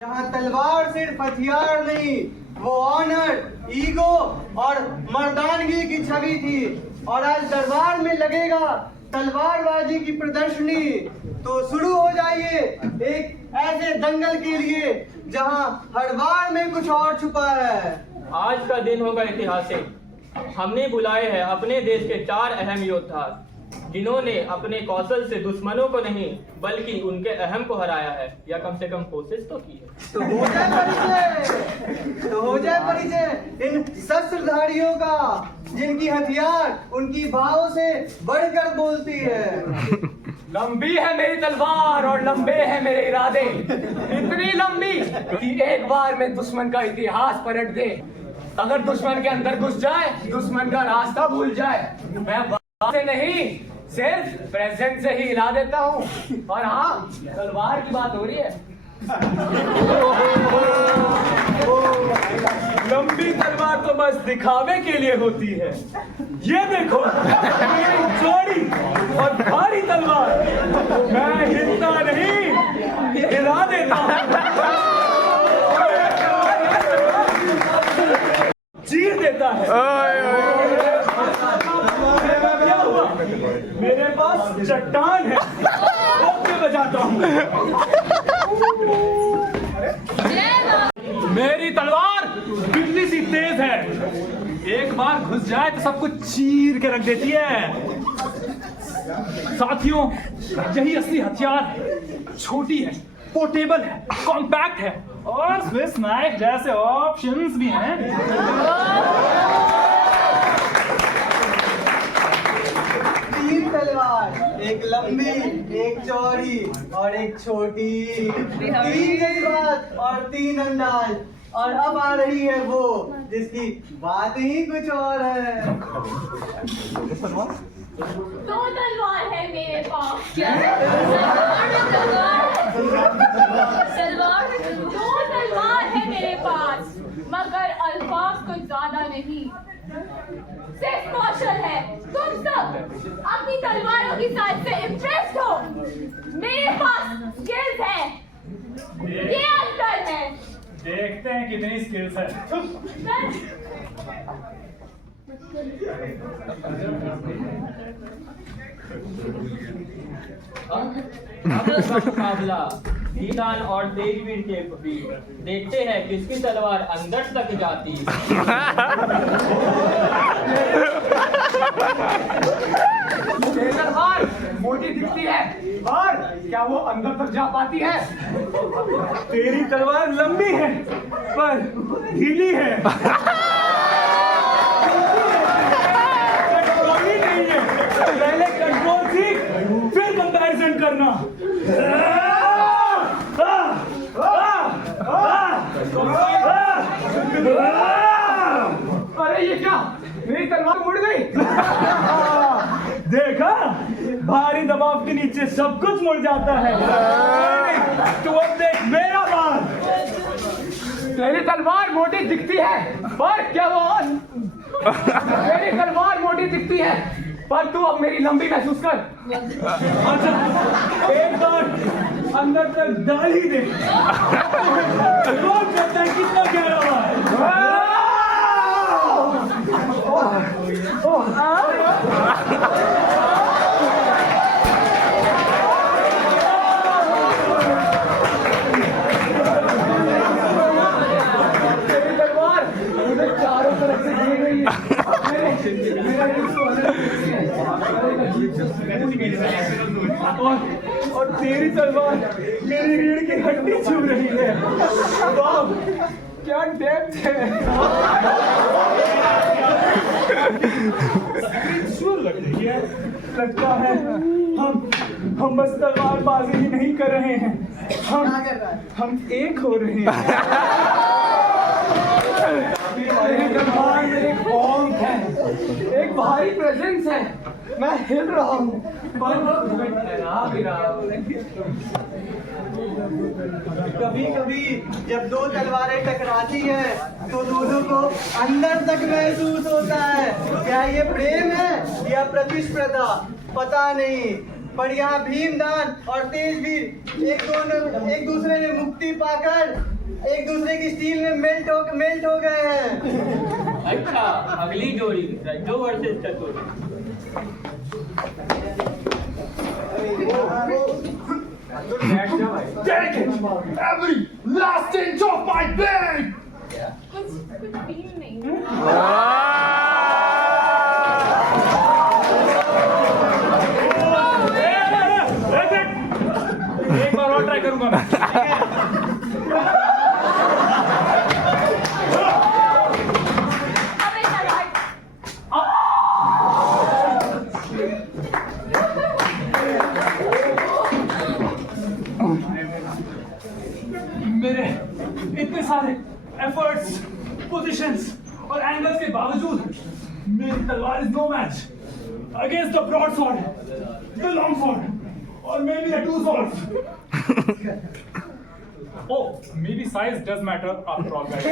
यहाँ तलवार सिर्फ हथियार नहीं, वो ऑनर, ईगो और मर्दानगी की छवि थी। और आज दरबार में लगेगा तलवारबाजी की प्रदर्शनी। तो शुरू हो जाइए एक ऐसे दंगल के लिए जहाँ हर वार में कुछ और छुपा है। आज का दिन होगा ऐतिहासिक। हमने बुलाए हैं अपने देश के 4 अहम योद्धा, जिन्होंने अपने कौशल से दुश्मनों को नहीं बल्कि उनके अहम को हराया है, या कम से कम कोशिश तो की है। तो हो जाए परिचय इन शस्त्रधारियों का, जिनकी हथियार उनकी भावों से बढ़कर बोलती है। लंबी है मेरी तलवार और लंबे हैं मेरे इरादे, इतनी लंबी कि एक बार में दुश्मन का इतिहास पलट दे। अगर दुश्मन के अंदर घुस जाए, दुश्मन का रास्ता भूल जाए, मैं बात से नहीं सिर्फ प्रेजेंट से ही हिला देता हूँ। और हाँ, तलवार की बात हो रही है। लंबी तलवार तो बस दिखावे के लिए होती है। ये देखो, मेरी चौड़ी और भारी तलवार, मैं हिलता नहीं, हिला देता हूँ, चीर देता है। क्या हुआ? मेरे पास चट्टान है, ओके बजाता हूँ। मेरी तलवार बिजली सी तेज है, एक बार घुस जाए तो सब कुछ चीर के रख देती है। साथियों, यही असली हथियार है। छोटी है, पोर्टेबल है, कॉम्पैक्ट है और स्विस नाइफ जैसे ऑप्शंस भी हैं। 3 तलवार, एक लंबी, एक चौड़ी और एक छोटी। 3 जज्बात और 3 अंदाज। और अब आ रही है वो जिसकी बात ही कुछ और है। 2 तलवार है मेरे पास। क्या? तलवार 2 तलवार है मेरे पास, मगर अल्फाज कुछ ज्यादा नहीं, सिर्फ कौशल है। तुम सब अपनी तलवारों की साइज से इम्प्रेस्ड हो, मेरे पास स्किल्स है, ये अंतर है। देखते हैं कितनी स्किल्स है। मुकाबला दीदान और तेजवीर के बीच। देखते हैं किसकी तलवार अंदर तक जाती है। तलवार मोटी दिखती है, और क्या वो अंदर तक जा पाती है? तेरी तलवार लंबी है पर ढीली है। कंट्रोल ही नहीं है। पहले कंट्रोल सीख, फिर कंपैरिजन करना। अरे ये क्या, मेरी तलवार मुड़ गई। देखा, भारी दबाव के नीचे सब कुछ मुड़ जाता है। तू अब देख मेरा बार। तेरी तलवार मोटी दिखती है, पर क्या वो मेरी तलवार मोटी दिखती है, पर तू अब मेरी लंबी महसूस कर। अच्छा, एक बार अंदर तक डाल ही दे। कौन कहता है कितना गहरा है? तेरी तलवार मुझे चारों तरफ से दी गई और तेरी तलवार मेरी रीढ़ की हड्डी छू रही है। वाह, क्या डेप्थ है। स्पिरिचुअल लग रही है। लगता है हम बस तलवारबाजी ही नहीं कर रहे हैं, हम एक हो रहे हैं। मेरी तलवार में एक बॉम्ब है, एक भारी प्रेजेंस है। मैं हिल रहा हूँ, पर मैं ठहरा भी रहा हूँ। कभी कभी जब 2 तलवारें टकराती हैं तो दोनों को अंदर तक महसूस होता है। क्या ये प्रेम है या प्रतिस्पर्धा, पता नहीं। पर यहाँ भीमदान और तेजवीर एक दूसरे में मुक्ति पाकर एक दूसरे की स्टील में मेल्ट हो गए हैं। अच्छा, अगली जोड़ी रज्जो वर्सेस चतुर। Take it! Every last inch of my being! कुछ फील नहीं। एक बार और ट्राई करूंगा मैं। अबे चल हट। मेरे इतने सारे एफर्ट्स, पोजीशंस और एंगल्स के बावजूद मेरी तलवार is no match against the broad sword, the long sword और maybe the two swords. Oh, maybe size does matter after all, guys.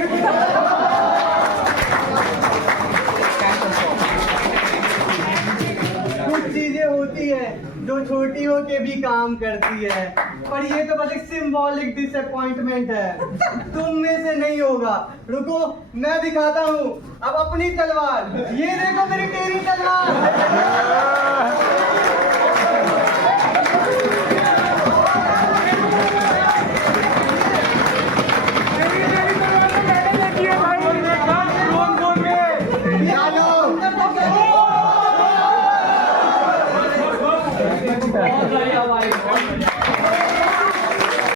कुछ चीजें होती है जो छोटी हो के भी काम करती है, पर ये तो बस एक सिंबॉलिक डिसअपॉइंटमेंट है। तुम में से नहीं होगा। रुको, मैं दिखाता हूँ अब अपनी तलवार। ये देखो मेरी टेढ़ी तलवार।